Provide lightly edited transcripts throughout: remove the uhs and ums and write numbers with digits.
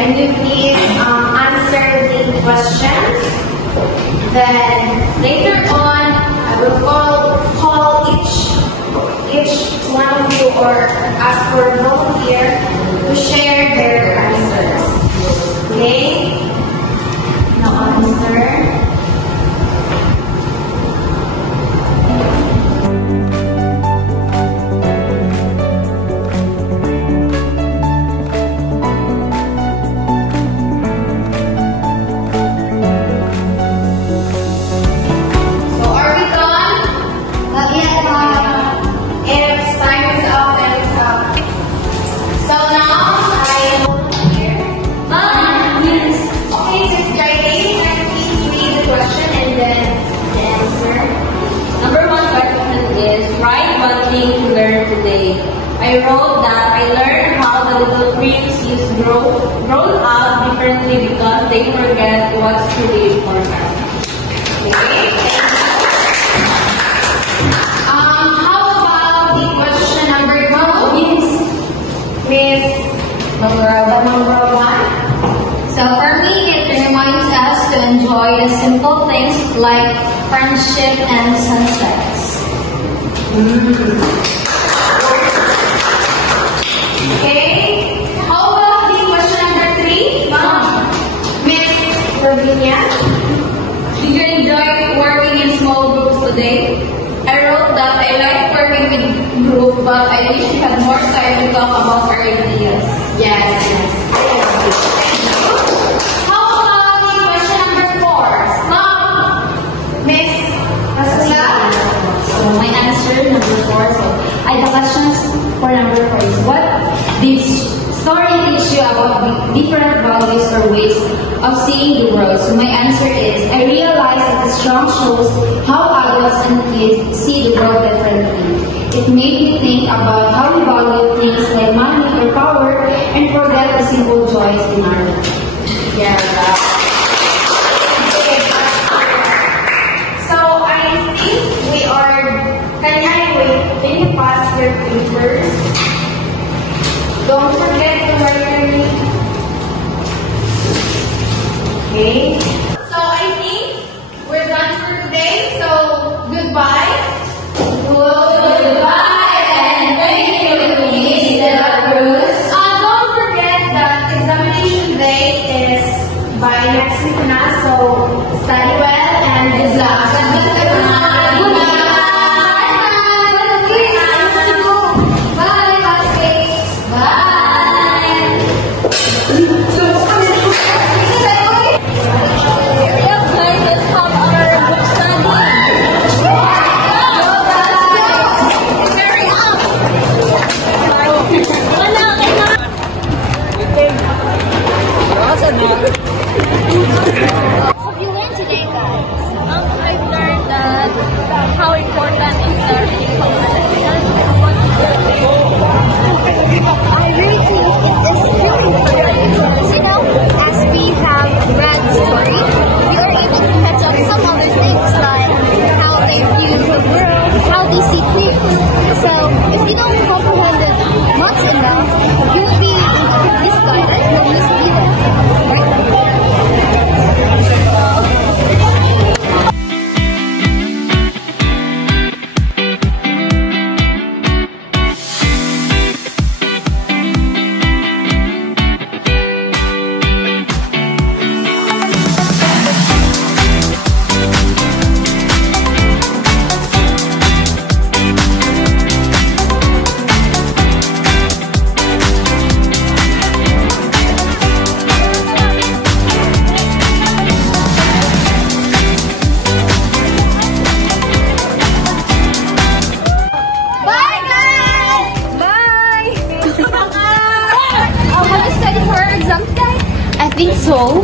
can you please answer the questions? Then later on, I will call each one of you or ask for a volunteer to share their answers. Okay? Now answer. I wrote that I learned how the little prince is grown up differently because they forget what's truly important. Okay. How about the question number 2? Yes. Miss number 1. So for me, it reminds us to enjoy the simple things like friendship and sunsets. Okay. How about the question number 3? Miss Ravinia? Did you enjoy working in small groups today? I wrote that I like working with group, but I wish we had more time to talk about our ideas. Yes. How about the question number 4? Miss Rasula? So my answer, number 4. So the questions for number 4 is, what did story teach you about different values or ways of seeing the world? So my answer is, I realized that the song shows how adults and kids see the world differently. It made me think about how we value things like money or power and forget the simple joys in our life. Yeah. So I think we are. Can you pass your papers? Don't forget to write your name. Okay. So I think we're done for today. So goodbye. Goodbye and thank you, Miss De La Cruz. Don't forget that examination day is by next week na. So study well and good luck. How important is learning I really think it is really important because, as we have read the story, we are able to catch up some other things like how they view the world, how they see things. So, if you don't comprehend it much enough, you'll be misguided, you'll mislead them. Right? I think so.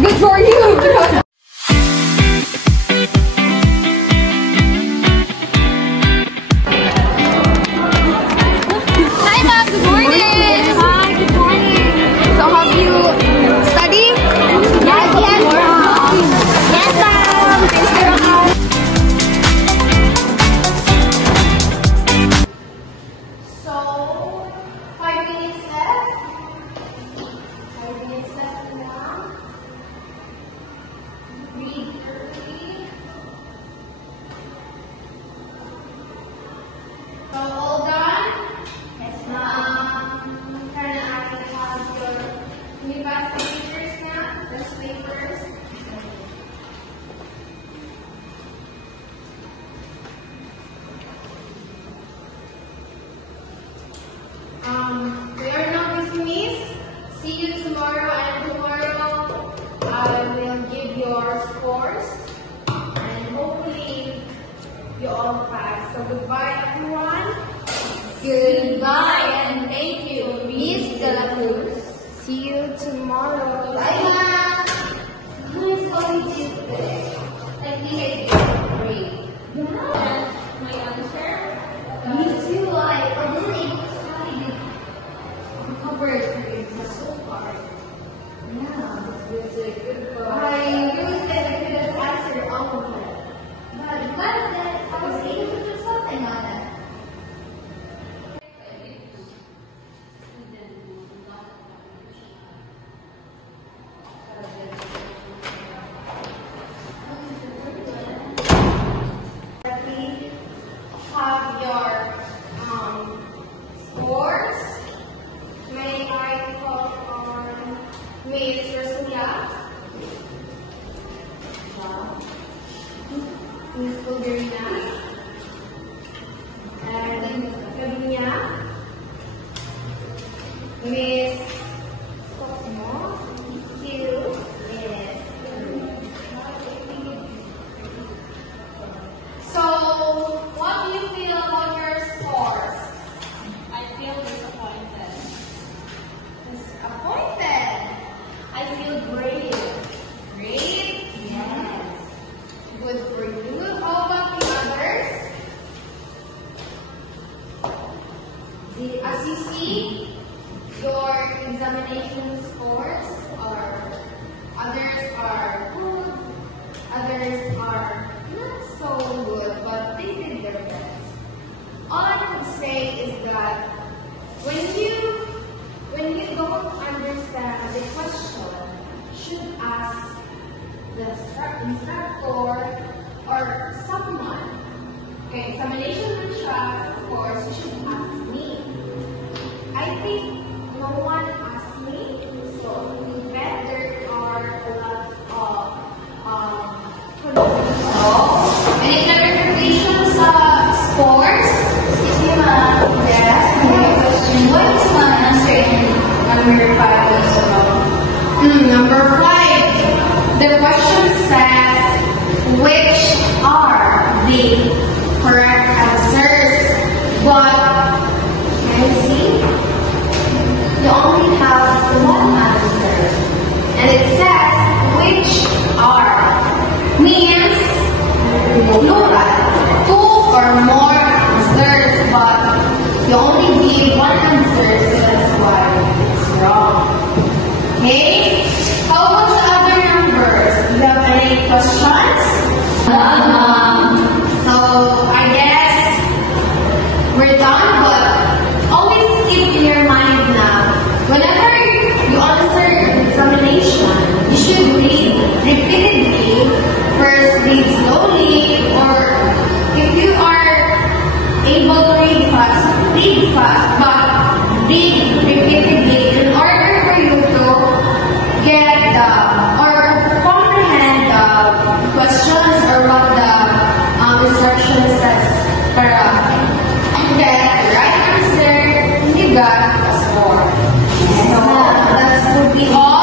Good for you. Hi, Mom. Good morning. Hi, good morning. So, have you studied? Yes, Mom. Yes, Mom. So 5 minutes left. you tomorrow. Bye, Ma. Nice talking to you today. I think I did great. Yeah. My answer? Me too. I wasn't able to study the cover experience so far. Yeah. It's a good book. I really said I could have answered all of it. But I'm glad that I was able to do something on it. We have your scores. May I call on Miss Rosalia? Miss Bulgarina? And Miss Gabinia? Miss Cosmo? Q? Yes. So, what do you feel about your scores? I feel disappointed. Disappointed. I feel great. Great? Yes. Good for you. How about the others? As you see, your examination scores others are good, others are not so good, but they did their best. All I can say is that when you don't understand the question, you should ask the instructor or someone. Okay, examination with track, of course, you should ask me. I think no one asked me, so you bet there are a lot of Any clarifications sa scores? Excuse me, Ma. yes. What is my answer in number 5 was about? Number 5. The question says, which are the correct answers? But, can you see? You only have one answer. And it says, which are. Means, plural. 2 or more answers, but you only give one answer, so that's why it's wrong. Okay? How about the other numbers? Do you have any questions? So, I guess we're done, but always keep in your mind now, whenever you answer your examination, you should read repeatedly. First, read slowly, or if you are able to read fast, but read repeatedly in order for you to get or comprehend the questions or what the instruction says para get the right answer and you got a score. So that would be all.